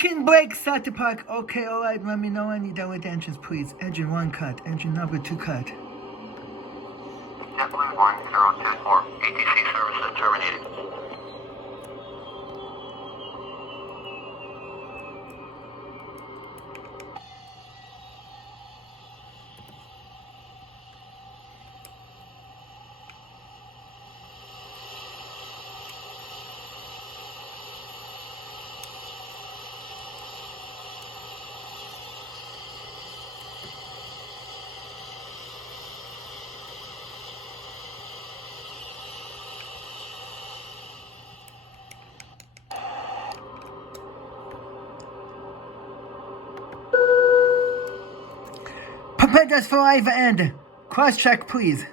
Parking brake start to park. Okay, alright, let me know when you're done with the engines, please. Engine 1 cut, engine number 2 cut. JetBlue 1024, ATC services terminated. Prepare us for arrival and cross check, please.